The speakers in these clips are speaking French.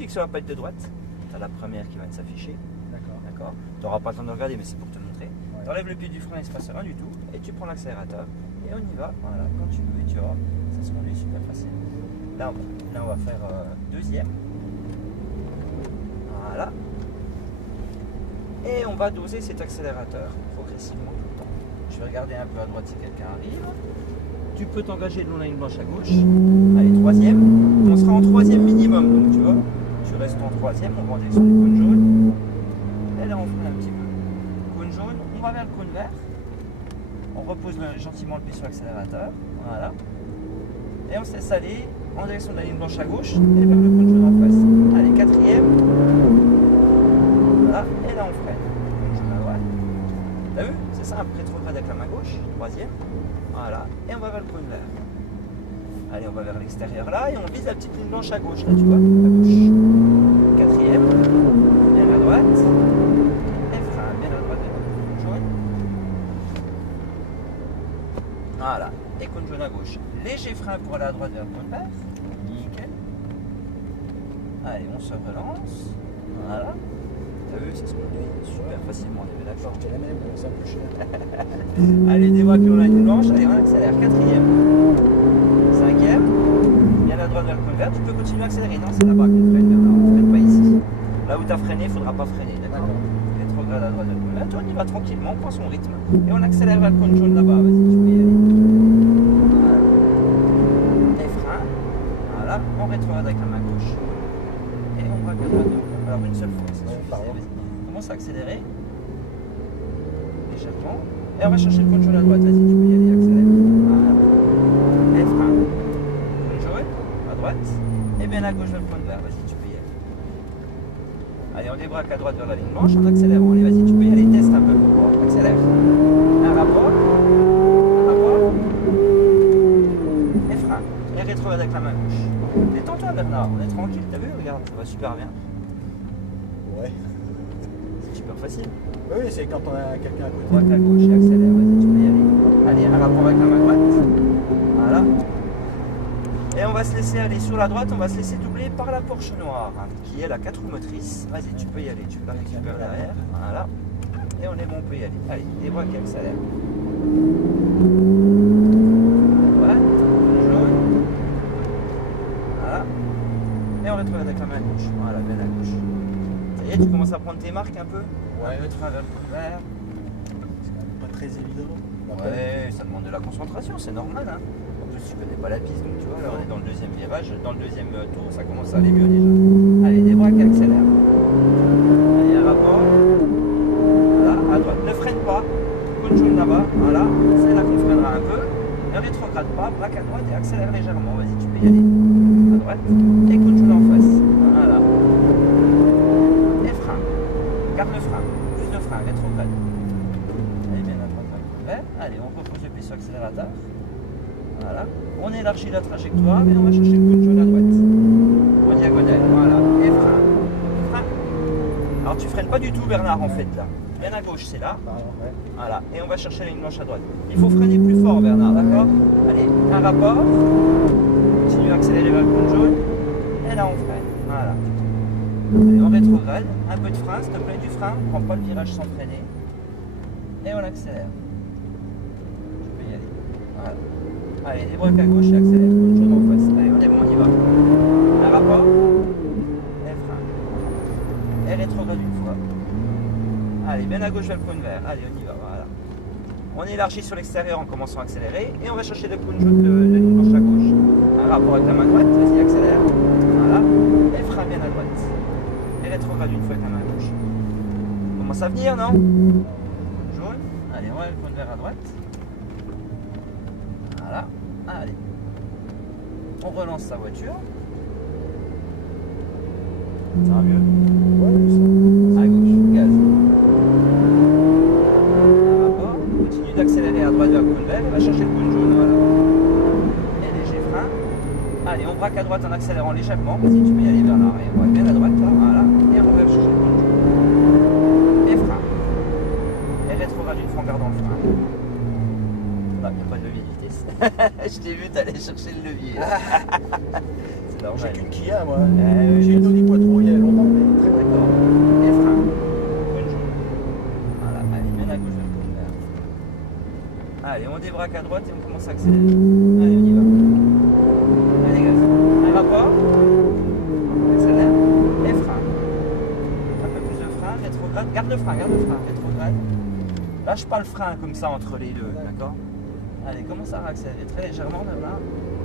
cliques sur la palette de droite, tu as la première qui va s'afficher. D'accord. Tu n'auras pas le temps de regarder, mais c'est pour te montrer. Ouais. Tu enlèves le pied du frein, il ne se passe rien du tout. Et tu prends l'accélérateur. Et on y va. Voilà, quand tu veux, tu vois. Ça se conduit super facile. Là, on va faire deuxième. Voilà. Et on va doser cet accélérateur progressivement tout le temps. Je vais regarder un peu à droite si quelqu'un arrive. Tu peux t'engager de long la ligne blanche à gauche. Allez, troisième. On sera en troisième minimum, donc tu vois. Tu restes en troisième, on va en direction du cône jaune. Et là, on freine un petit peu. Cône jaune, on va vers le cône vert. On repose gentiment le pied sur l'accélérateur. Voilà. Et on se laisse aller en direction de la ligne blanche à gauche et vers le cône jaune en face. Allez, quatrième. Voilà. Et là, on freine. Cône jaune à droite. T'as vu? C'est simple. Rétrograde avec la main gauche. Troisième. Voilà. Et on va vers le cône vert. Allez, on va vers l'extérieur là et on vise la petite ligne blanche à gauche. Là, tu vois? À gauche. Quatrième. Bien à droite. Et frein. Bien à droite vers le cône jaune. Voilà. Et cône jaune à gauche. Léger frein pour aller à droite vers le cône vert. Nickel. Allez, on se relance. Voilà. T'as vu, ça se conduit super facilement, on est d'accord. Je la même, ça plus cher. Allez, débraque le la ligne blanche. Allez, on accélère. Quatrième. Cinquième. Bien à droite vers le cône vert. Tu peux continuer à accélérer. Non, c'est là-bas qu'on freine. On ne freine pas ici. Là où tu as freiné, il ne faudra pas freiner. D'accord. Rétrograde à droite vers le cône vert. Toi, on y va tranquillement, on prend son rythme. Et on accélère vers le cône jaune là-bas. Vas-y, tu peux y aller. Et frein. Voilà. On rétrograde avec la main gauche. Et on va vers le cône vert. Alors, une seule fois. On commence à accélérer. Légèrement. Et on va chercher le cône jaune à droite. Vas-y, tu peux y aller, accélère. Voilà. Et frein. Cône jaune à droite. Et bien à gauche vers le cône vert. Vas-y, tu peux y aller. Allez, on débraque à droite vers la ligne blanche en accélérant. Allez, vas-y, tu peux y aller. Teste un peu pour voir. Accélère. Un rapport. Un rapport. Et frein. Et rétrograde avec la main gauche. Détends-toi, Bernard. On est tranquille. T'as vu? Regarde, ça va super bien. Ouais. C'est super facile. Oui, c'est quand on a quelqu'un à côté. Droite à gauche et accélère, vas-y, tu peux y aller. Allez, un rapport avec la main droite. Voilà. Et on va se laisser aller sur la droite, on va se laisser doubler par la Porsche noire, hein, qui est la 4 roues motrices. Vas-y, tu peux y aller, tu peux la récupérer derrière. Voilà. Et on est bon, on peut y aller. Allez, débraque et accélère. Droite, jaune. Voilà. Et on rétrograde avec la main gauche. Voilà, bien à gauche. Ça y est, tu commences à prendre tes marques un peu. Ouais. Un peu de frein vers le cône vert. C'est quand même pas très évident. Ouais, ça demande de la concentration, c'est normal. Hein. En plus, tu connais pas la piste, donc tu vois, là on est dans le deuxième virage, dans le deuxième tour, ça commence à aller mieux déjà. Allez, débraque, accélère. Allez, un rapport. Voilà, à droite. Ne freine pas. Cône jaune là-bas, voilà. C'est là qu'on freinera un peu. Ne rétrograde pas, braque à droite et accélère légèrement. Vas-y, tu peux y aller. À droite. Et cône jaune en face. Voilà. Et frein. Garde le frein. Plus de frein, rétrograde. Allez, bien à droite, vers le cône vert. Allez, on repose le pied sur l'accélérateur. Voilà. On élargit la trajectoire et on va chercher le cône jaune à droite. En diagonale, voilà. Et frein. Frein. Alors tu freines pas du tout, Bernard, en fait, là. Bien à gauche, c'est là. Ouais. Voilà. Et on va chercher la ligne blanche à droite. Il faut freiner plus fort, Bernard, d'accord? Allez, un rapport. Continue à accélérer vers le cône jaune. Et là, on freine. Voilà. Allez, on rétrograde. Un peu de frein, s'il te plaît, du frein. On prend pas le virage sans freiner. Et on accélère. Tu peux y aller. Voilà. Allez, débraque à gauche et accélère. Cône jaune en face. Allez, on est bon, on y va. Un rapport. Et frein. Et rétrograde une fois. Allez, bien à gauche vers le cône vert. Allez, on y va, voilà. On élargit sur l'extérieur en commençant à accélérer. Et on va chercher le cône jaune de la ligne blanche à gauche. Un rapport avec la main droite. Vas-y, accélère. Voilà. Et frein bien à droite. Et rétrograde une fois avec la main gauche. Commence à venir, non? Cône jaune. Allez, on va le cône vert à droite. Voilà. Allez. On relance sa voiture. Ça va mieux? Ouais, À gauche, gaz. Un rapport. Continue d'accélérer à droite vers le cône vert. On va chercher le cône jaune, voilà. Et léger frein. Allez, on braque à droite en accélérant légèrement. Vas-y, tu peux y aller, Bernard. Et on braque bien à droite, là. Voilà. Et on va chercher le cône jaune. Et frein. Et rétrograde une fois en gardant le frein. Là, il n'y a pas de levier de vitesse. Je t'ai vu, t'allais chercher le levier. C'est normal. j'ai qu'une Kia, moi. oui, J'ai une Audi Quattro débraque à droite et on commence à accélérer. Allez, on y va. Allez, gaz. Un rapport. On accélère. Et frein. Un peu plus de frein, rétrograde. Garde le frein, rétrograde. Lâche pas le frein comme ça entre les deux, d'accord? Allez, commence à accélérer très légèrement là.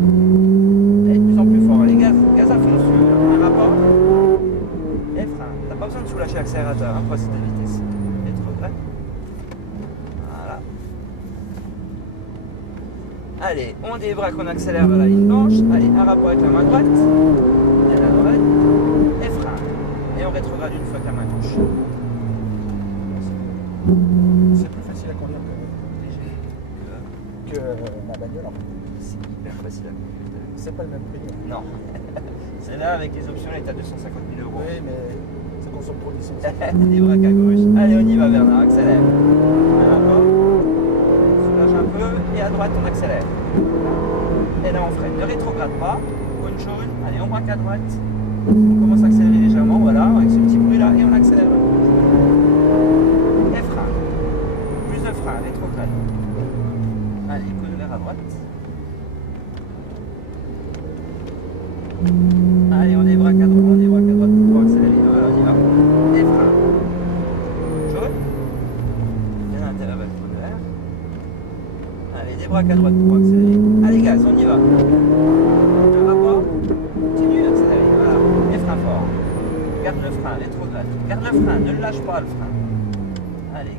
Et de plus en plus fort. Allez, gaz à fond dessus. Un rapport. Et frein. T'as pas besoin de soulager l'accélérateur hein, pour passer de vitesse. Rétrograde. Voilà. Allez, on débraque, on accélère vers la ligne blanche. Allez, un rapport avec la main droite. Et la droite. Et frein. Et on rétrograde une fois que la main touche. C'est plus facile à conduire que ma bagnole en fait. C'est hyper facile à conduire. C'est pas le même prix. Non. Celle-là, avec les options, elle est à 250 000 euros. Oui, mais ça consomme trop d'essence. Débraque à gauche. Allez, on y va, Bernard. Accélère. Un rapport. On soulage un peu. Et à droite, on accélère. Et là, on freine. Ne rétrograde pas. Cône jaune. Allez, on braque à droite. On commence à accélérer légèrement. Voilà, avec ce petit bruit-là. Et on accélère. Et frein. Plus de frein. Rétrograde. Allez, cône vert à droite. Allez, on débraque à droite pour accélérer. Voilà, on y va. Et frein. Jaune. Bien à l'intérieur avec le cône vert. Allez, débraque à droite pour accélérer. Allez, gaz, on y va. Un rapport. Continue à accélérer. Voilà. Et frein fort. Garde le frein, rétrograde. Garde le frein, ne le lâche pas le frein. Allez.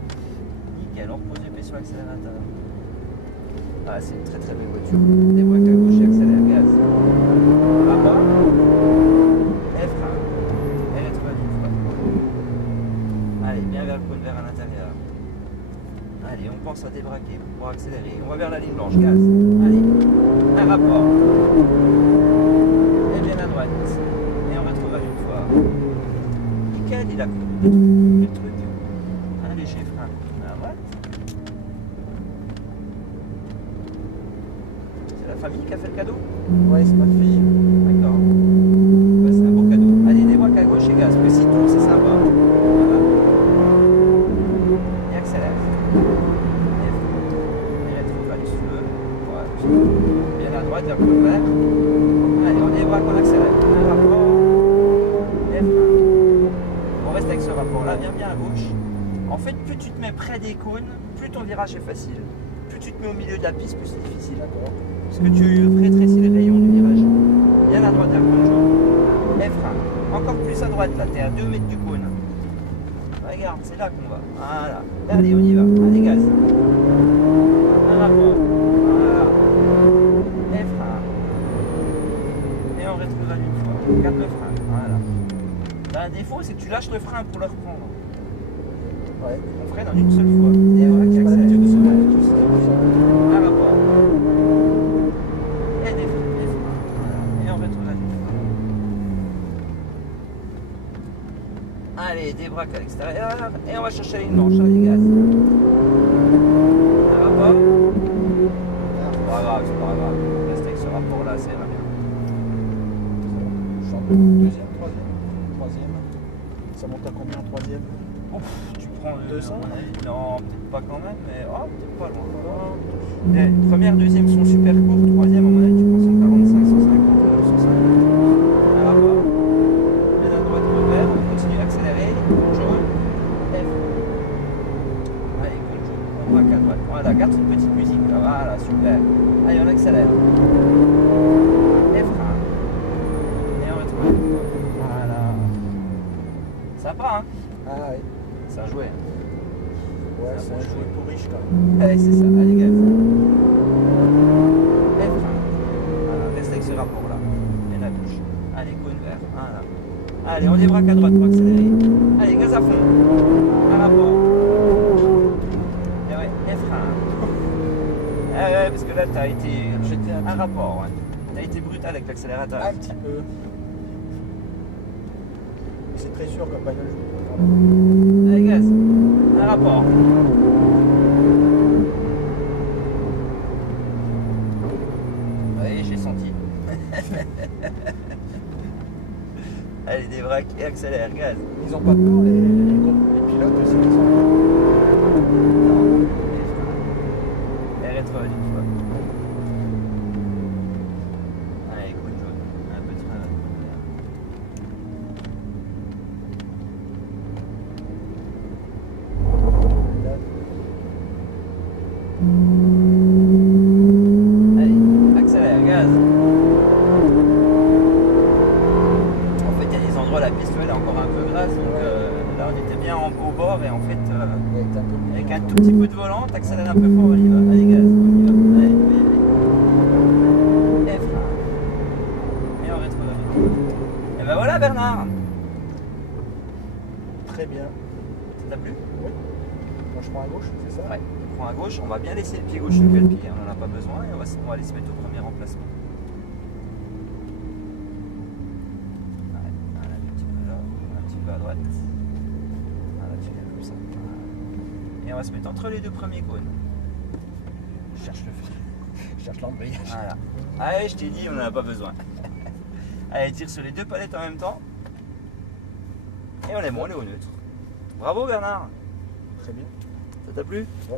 Nickel, on repose l'épée sur l'accélérateur. Ah, c'est une très très belle voiture. Débraque à gauche et accélère, gaz. Rapport. Et frein. Et rétrograde une fois. Allez, bien vers le cône vert à l'intérieur. Allez, on pense à débraquer pour accélérer. On va vers la ligne blanche, gaz. Allez, un rapport. Et bien à droite. Et on rétrograde une fois. Nickel, il a le truc. Un léger frein. À droite. C'est la famille qui a fait le cadeau? Ouais, c'est ma fille. D'accord. Ouais, c'est un beau cadeau. Allez, débraque à gauche et gaz. Parce que si tourne, c'est sympa. Voilà. Et accélère. Et rétrograde si tu veux. Voilà. Bien à droite, vers le cône vert. Allez, on débraque, on accélère. Un rapport. Et frein. On reste avec ce rapport-là. Viens bien à gauche. En fait, plus tu te mets près des cônes, plus ton virage est facile. Plus tu te mets au milieu de la piste, plus c'est difficile. D'accord. Parce que tu rétrécis le rayon du virage. Bien à droite, vers le cône jaune. Et frein. Encore plus à droite, là, t'es à 2 mètres du cône. Regarde, c'est là qu'on va. Voilà. Allez, on y va. Allez, gaz. Un rapport. Voilà. Et frein. Et on rétrograde une fois. Garde le frein. Voilà. T'as un défaut, c'est que tu lâches le frein pour le reprendre. Ouais. On freine en une seule fois. Et voilà qui J'ai pas accélère. l'habitude de ce Un rapport. Et des freins. Voilà. Et on rétrograde une fois. Allez, débraque à l'extérieur. Et on va chercher la ligne blanche, allez, gaz. Un rapport. C'est pas grave, c'est pas grave. Reste avec ce rapport-là, ça ira bien. Deuxième, troisième. Ça monte à combien en troisième? Ouf, tu prends le 200? Non, peut-être pas quand même, mais oh, peut-être pas loin. Les première, deuxième sont super courts, troisième, à mon avis, tu prends 145, 150, 150. Un rapport. Bien à droite, revers, on continue à accélérer. Jaune. F. Allez, cône jaune. On braque à droite. Voilà, garde cette petite musique là. Voilà, super. Allez, on accélère. Et frein. Et on retrouve. Voilà. Sympa, hein? Ah ouais. Ça jouait. Ouais, C'est c'est un un bon jouet jeu. pour riche quand même. Allez, c'est ça. Allez, gaz. Et frein. Voilà, reste avec ce rapport-là. Et la bouche. Allez, cône vert. Voilà. Allez, on débraque à droite pour accélérer. Allez, gaz à fond. Un rapport. Et ouais, et frein. Ah ouais, parce que là, t'as été. J'étais Un rapport, ouais. T'as été brutal avec l'accélérateur. Un petit peu. Mais c'est très sûr comme bagnole. Allez, gaz. Un rapport. Oui, j'ai senti. Allez, débraque et accélère, gaz. Ils ont pas peur, les pilotes aussi. Ils sont... Non. Et rétro endroits la piste elle est encore un peu grasse, donc là on était bien au bord et en fait Ouais, t'as un peu plus. avec un tout petit peu de volant, t'accélères un peu fort, on y va, allez gaz, on y va, allez, on va y aller. Et frein. Et on rétrograde. Et ben voilà Bernard, Très bien. ça t'a plu? Oui. Moi je prends à gauche, c'est ça? Ouais, on prend à gauche, on va bien laisser le pied gauche sur le pied, on n'en a pas besoin et on va aller se mettre au premier emplacement. Ouais, voilà, un petit peu là, un petit peu à droite. Voilà, tu viens comme ça. Voilà. Et on va se mettre entre les deux premiers cônes. Je cherche le fil. Je cherche l'embrayage. Voilà. Allez, je t'ai dit, on n'en a pas besoin. Allez, tire sur les deux palettes en même temps. Et on est bon, on est au neutre. Bravo Bernard, Très bien. ça t'a plu? Ouais.